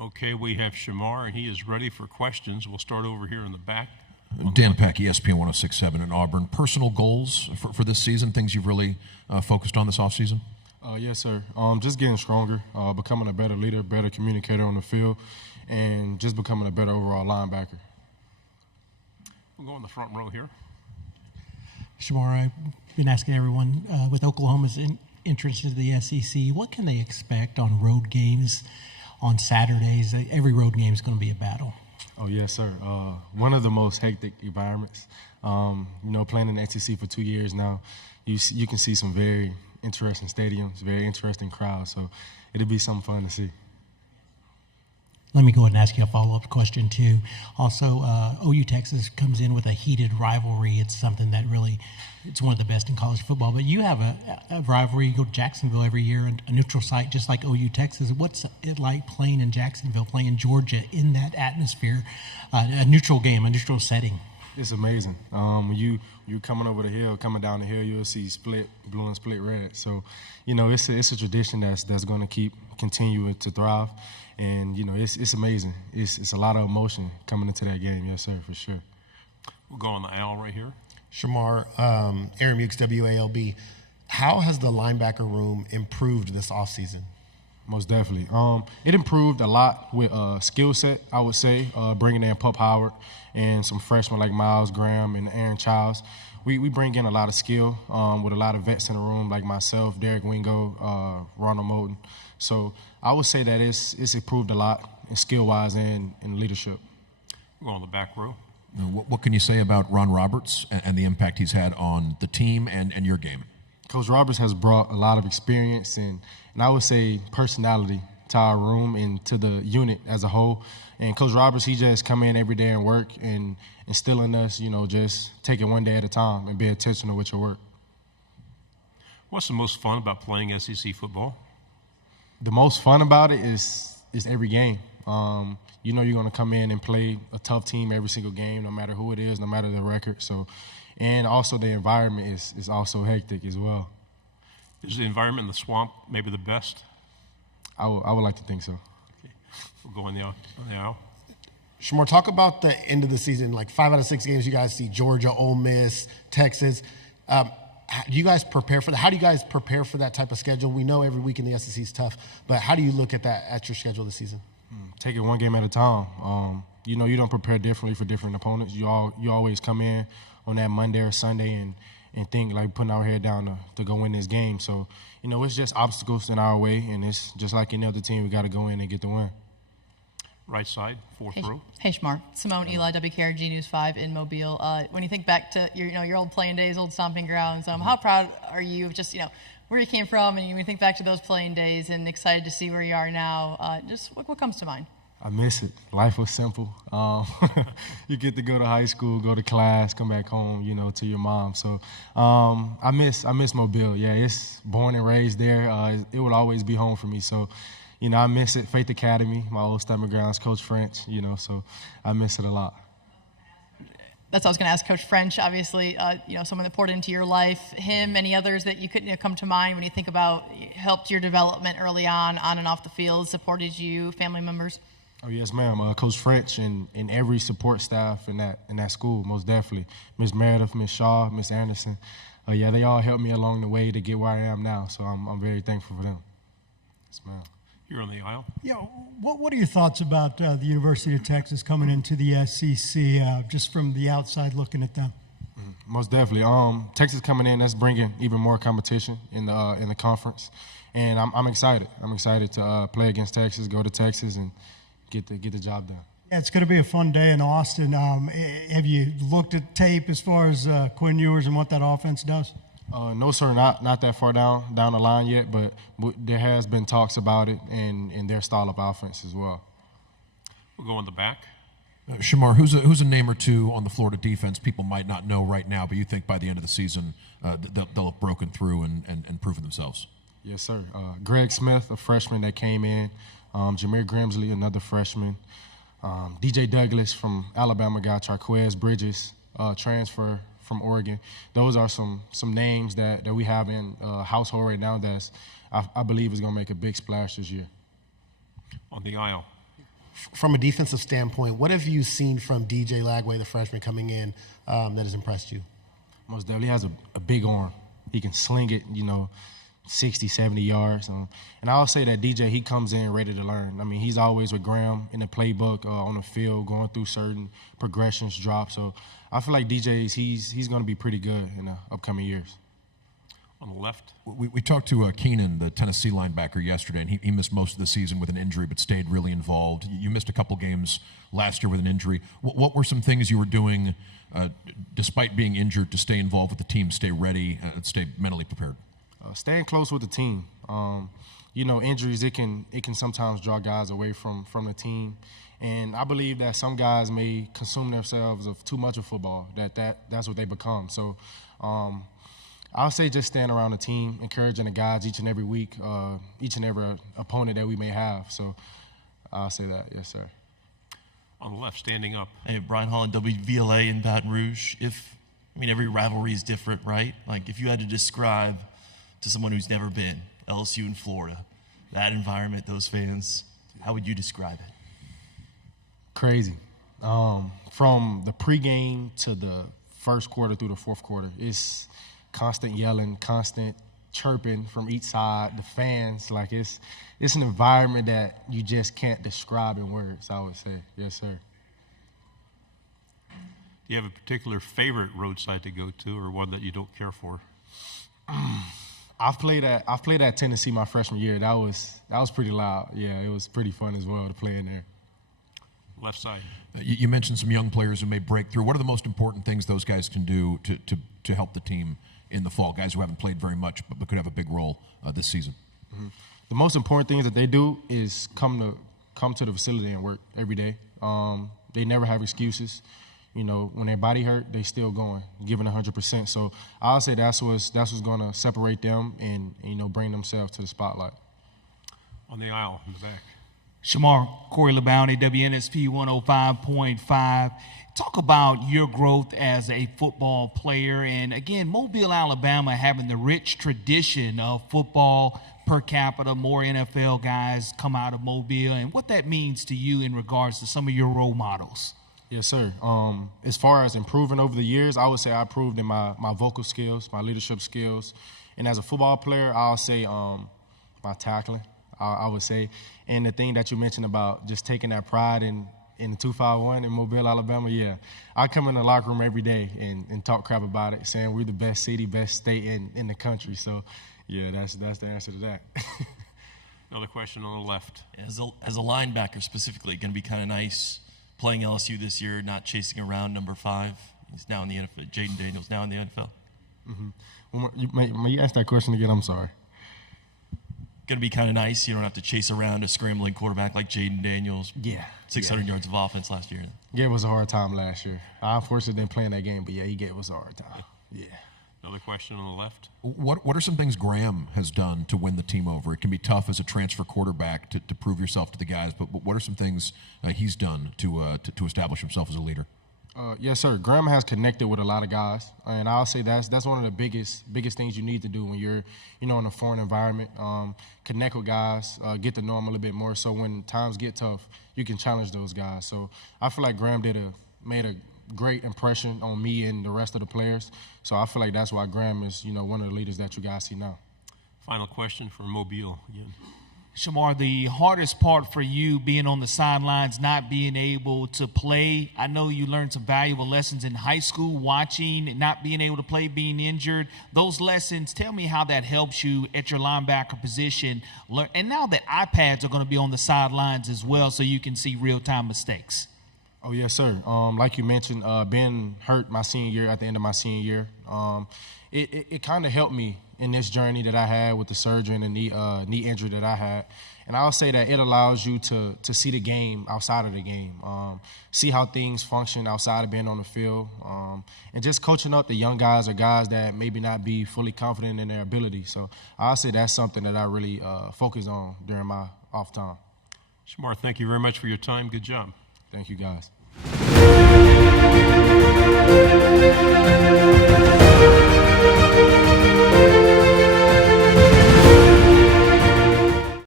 Okay, we have Shemar, and he is ready for questions. We'll start over here in the back. Dan Peck, ESPN 106.7 in Auburn. Personal goals for this season, things you've really focused on this offseason? Yes, sir. Just getting stronger, becoming a better leader, better communicator on the field, and just becoming a better overall linebacker. We'll go in the front row here. Shemar, I've been asking everyone with Oklahoma's entrance into the SEC, what can they expect on road games on Saturdays? Every road game is going to be a battle. Oh, yes, sir. One of the most hectic environments. Playing in the SEC for 2 years now, you can see some very interesting stadiums, very interesting crowds, so it'll be something fun to see. Let me go ahead and ask you a follow-up question, too. Also, OU Texas comes in with a heated rivalry. It's something that really, it's one of the best in college football. But you have a rivalry. You go to Jacksonville every year, a neutral site, just like OU Texas. What's it like playing in Jacksonville, playing in Georgia in that atmosphere, a neutral game, a neutral setting? It's amazing. You coming over the hill, coming down the hill, you'll see split blue and split red. So, it's a tradition that's going to continue to thrive. And, it's amazing. It's a lot of emotion coming into that game. Yes, sir, for sure. We'll go on the aisle right here. Shemar, Aaron Mukes, WALB. How has the linebacker room improved this offseason? Most definitely. It improved a lot with skill set, I would say, bringing in Pup Howard and some freshmen like Miles Graham and Aaron Childs. We bring in a lot of skill with a lot of vets in the room like myself, Derek Wingo, Ronald Moulton. So I would say that it's improved a lot skill-wise and in leadership. We'll go on the back row. What can you say about Ron Roberts and the impact he's had on the team and your game? Coach Roberts has brought a lot of experience and I would say personality to our room and to the unit as a whole. And Coach Roberts, he just come in every day and work and instill in us, just take it one day at a time and be intentional with your work. What's the most fun about playing SEC football? The most fun about it is every game. You're going to come in and play a tough team every single game, no matter who it is, no matter the record. So, and also the environment is also hectic as well. Is the environment in the swamp maybe the best? I would like to think so. Okay. We'll go on the aisle. Shemar, talk about the end of the season. Like 5 out of 6 games, you guys see Georgia, Ole Miss, Texas. Do you guys prepare for that? How do you guys prepare for that type of schedule? We know every week in the SEC is tough, but how do you look at that at your schedule this season? Take it one game at a time. You don't prepare differently for different opponents. You always come in on that Monday or Sunday and think like putting our head down to go win this game. So, it's just obstacles in our way, and it's just like any other team, we got to go in and get the win. Right side, fourth row. Hey, Shemar. Simone Eli, WKRG News 5 in Mobile. When you think back to your old playing days, old stomping grounds, how proud are you of just, where you came from, and when you think back to those playing days and excited to see where you are now, just what comes to mind? I miss it. Life was simple. You get to go to high school, go to class, come back home, to your mom. So I miss Mobile. Yeah, it's born and raised there. It will always be home for me. So, I miss it. Faith Academy, my old stomping grounds, Coach French, so I miss it a lot. That's what I was going to ask Coach French, obviously, someone that poured into your life. Him, any others that you couldn't come to mind when you think about helped your development early on and off the field, supported you, family members? Oh, yes, ma'am. Coach French and every support staff in that school, most definitely. Miss Meredith, Miss Shaw, Miss Anderson. They all helped me along the way to get where I am now, so I'm very thankful for them. Yes, ma'am. You're on the aisle. Yeah, what are your thoughts about the University of Texas coming into the SEC, just from the outside looking at them? Most definitely. Texas coming in, that's bringing even more competition in the conference, and I'm excited. I'm excited to play against Texas, go to Texas, and get the job done. Yeah, it's going to be a fun day in Austin. Have you looked at tape as far as Quinn Ewers and what that offense does? No, sir, not that far down the line yet, but there has been talks about it and their style of offense as well. We'll go in the back. Shemar, who's a name or two on the Florida defense people might not know right now, but you think by the end of the season they'll have broken through and proven themselves? Yes, sir. Greg Smith, a freshman that came in. Jameer Grimsley, another freshman. DJ Douglas from Alabama guy. Charquez Bridges, transfer from Oregon. Those are some names that we have in household right now that's I believe is going to make a big splash this year. On the aisle. from a defensive standpoint, what have you seen from DJ Lagway, the freshman coming in, that has impressed you? Most definitely has a big arm. He can sling it, 60, 70 yards. And I'll say that DJ, he comes in ready to learn. I mean, he's always with Graham in the playbook, on the field, going through certain progressions, drops. So I feel like DJ's, he's going to be pretty good in the upcoming years. On the left. We talked to Keenan, the Tennessee linebacker, yesterday, and he missed most of the season with an injury but stayed really involved. You missed a couple games last year with an injury. What were some things you were doing despite being injured to stay involved with the team, stay ready, stay mentally prepared? Staying close with the team. Injuries, it can sometimes draw guys away from the team. And I believe that some guys may consume themselves of too much of football, that's what they become. So I'll say just staying around the team, encouraging the guys each and every week, each and every opponent that we may have. So I'll say that, yes, sir. On the left, standing up. Hey, Brian Holland, WVLA in Baton Rouge. Every rivalry is different, right? Like, if you had to describe to someone who's never been, LSU in Florida, that environment, those fans, how would you describe it? Crazy. From the pregame to the first quarter through the fourth quarter, it's constant yelling, constant chirping from each side, the fans. Like, it's an environment that you just can't describe in words, I would say. Yes, sir. Do you have a particular favorite roadside to go to, or one that you don't care for? I've played at Tennessee my freshman year. That was pretty loud. Yeah, it was pretty fun as well to play in there. Left side. You mentioned some young players who may break through. What are the most important things those guys can do to help the team in the fall? Guys who haven't played very much but could have a big role this season. Mm-hmm. The most important things that they do is come to the facility and work every day. They never have excuses. When their body hurt, they still going, giving 100%. So I'll say that's what's going to separate them and bring themselves to the spotlight. On the aisle in the back. Shemar, Corey LeBounty, WNSP 105.5. Talk about your growth as a football player. And again, Mobile, Alabama having the rich tradition of football per capita, more NFL guys come out of Mobile, and what that means to you in regards to some of your role models. Yes, sir. As far as improving over the years, I would say I improved in my vocal skills, my leadership skills. And as a football player, I'll say my tackling, I would say. And the thing that you mentioned about just taking that pride in the 251 in Mobile, Alabama, yeah. I come in the locker room every day and talk crap about it, saying we're the best city, best state in the country. So, yeah, that's the answer to that. Another question on the left. As a linebacker specifically, going to be kind of nice playing LSU this year, not chasing around number 5. He's now in the NFL. Jaden Daniels now in the NFL. Mm-hmm. May you ask that question again? I'm sorry. Going to be kind of nice. You don't have to chase around a scrambling quarterback like Jaden Daniels. Yeah. 600 yards of offense last year. Gave us a hard time last year. I unfortunately didn't play in that game, but yeah, he gave us a hard time. Yeah. Another question on the left. What are some things Graham has done to win the team over? It can be tough as a transfer quarterback to prove yourself to the guys, but what are some things he's done to establish himself as a leader? Yes, sir. Graham has connected with a lot of guys, and I'll say that's one of the biggest things you need to do when you're, in a foreign environment. Connect with guys, get to know them a little bit more, so when times get tough, you can challenge those guys. So I feel like Graham made a great impression on me and the rest of the players. So I feel like that's why Graham is, one of the leaders that you guys see now. Final question for Mobile again. Shamar, the hardest part for you being on the sidelines, not being able to play. I know you learned some valuable lessons in high school, watching and not being able to play, being injured. Those lessons, tell me how that helps you at your linebacker position. And now that iPads are going to be on the sidelines as well, so you can see real-time mistakes. Oh, yes, sir. Like you mentioned, being hurt my senior year, at the end of my senior year, it kind of helped me in this journey that I had with the surgery and the knee injury that I had. And I'll say that it allows you to see the game outside of the game, see how things function outside of being on the field, and just coaching up the young guys or guys that maybe not be fully confident in their ability. So I'll say that's something that I really focus on during my off time. Shemar, thank you very much for your time. Good job. Thank you, guys.